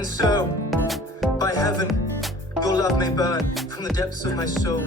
And so, by heaven, your love may burn from the depths of my soul.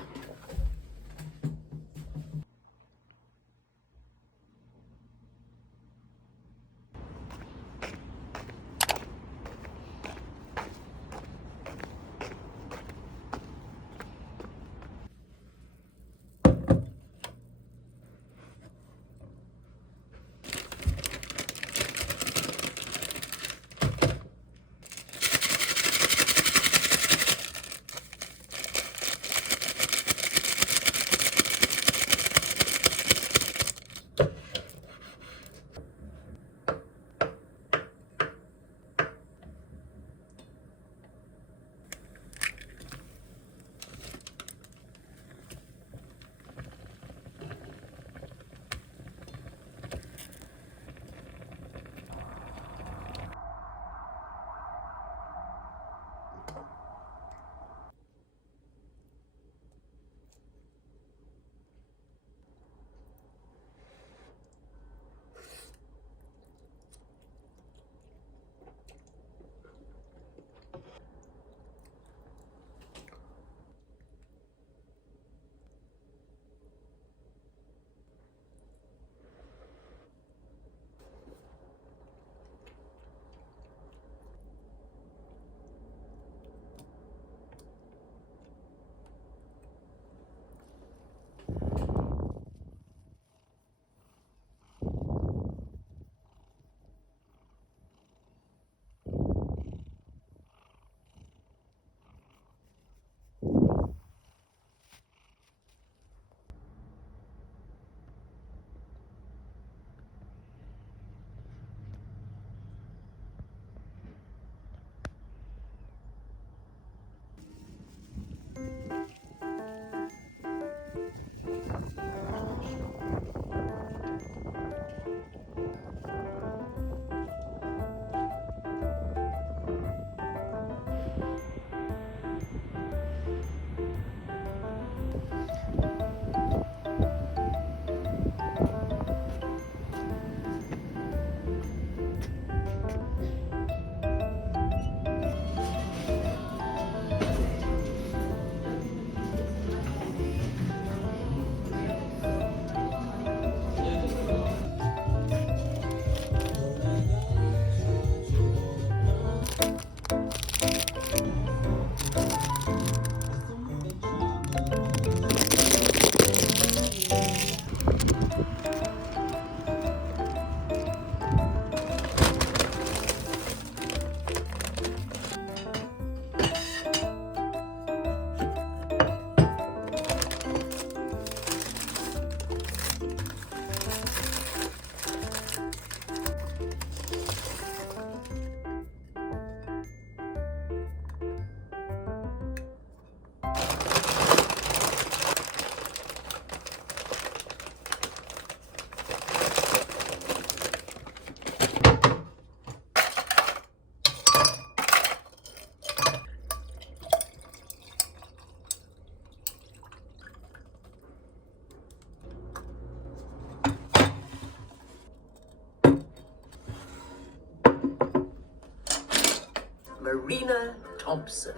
Marina Thompson.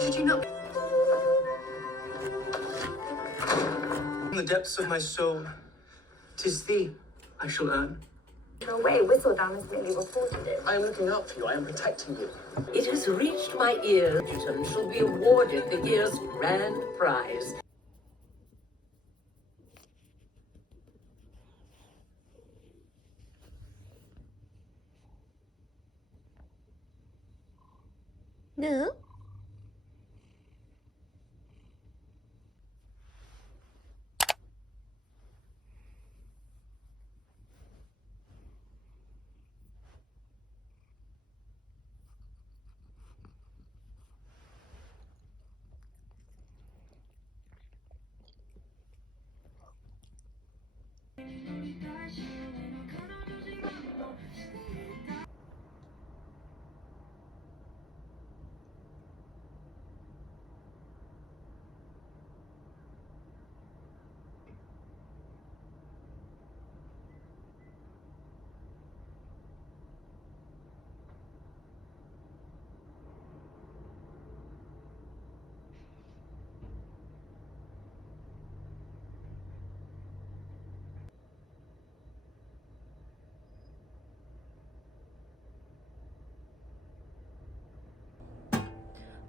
Should you not? From the depths of my soul, tis thee I shall earn. No way, Whistle Down has merely reported it. I am looking out for you. I am protecting you. It has reached my ears and shall be awarded the year's grand prize. được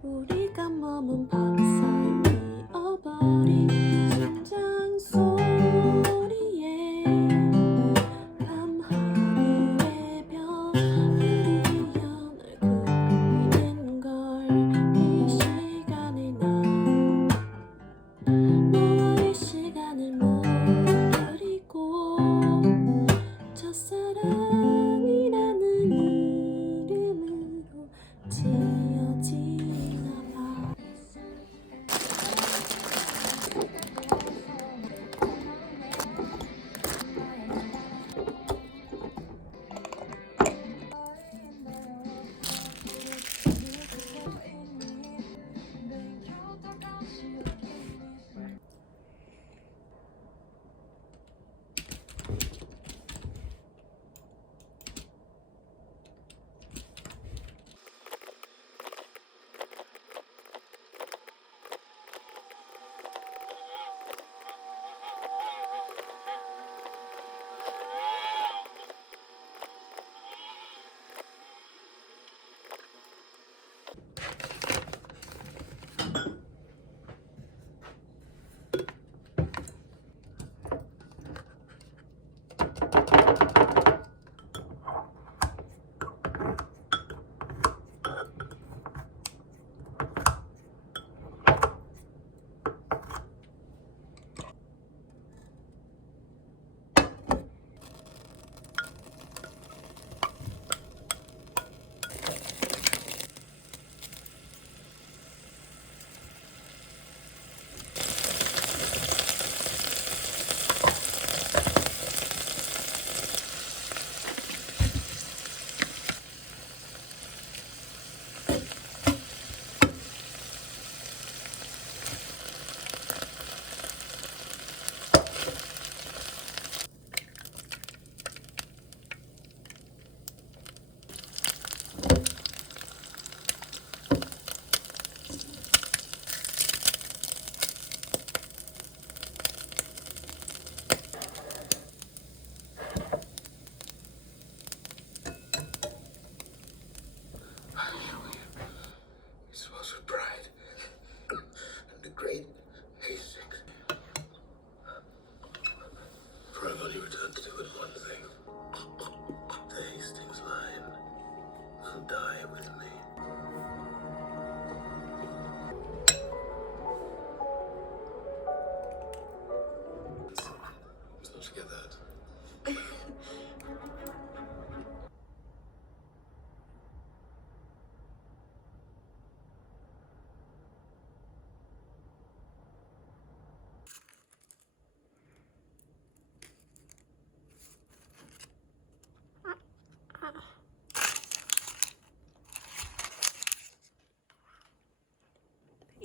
우리가 머문 밤사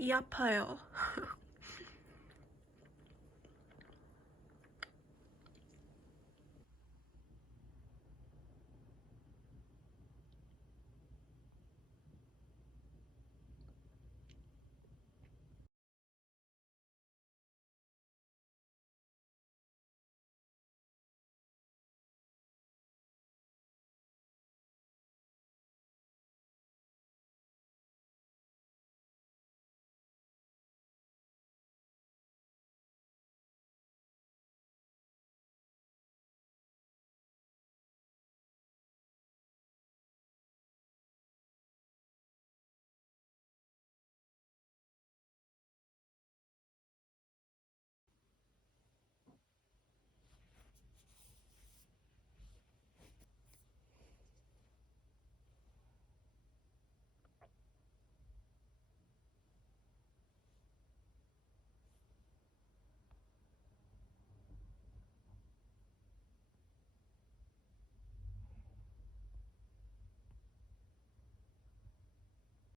이 아파요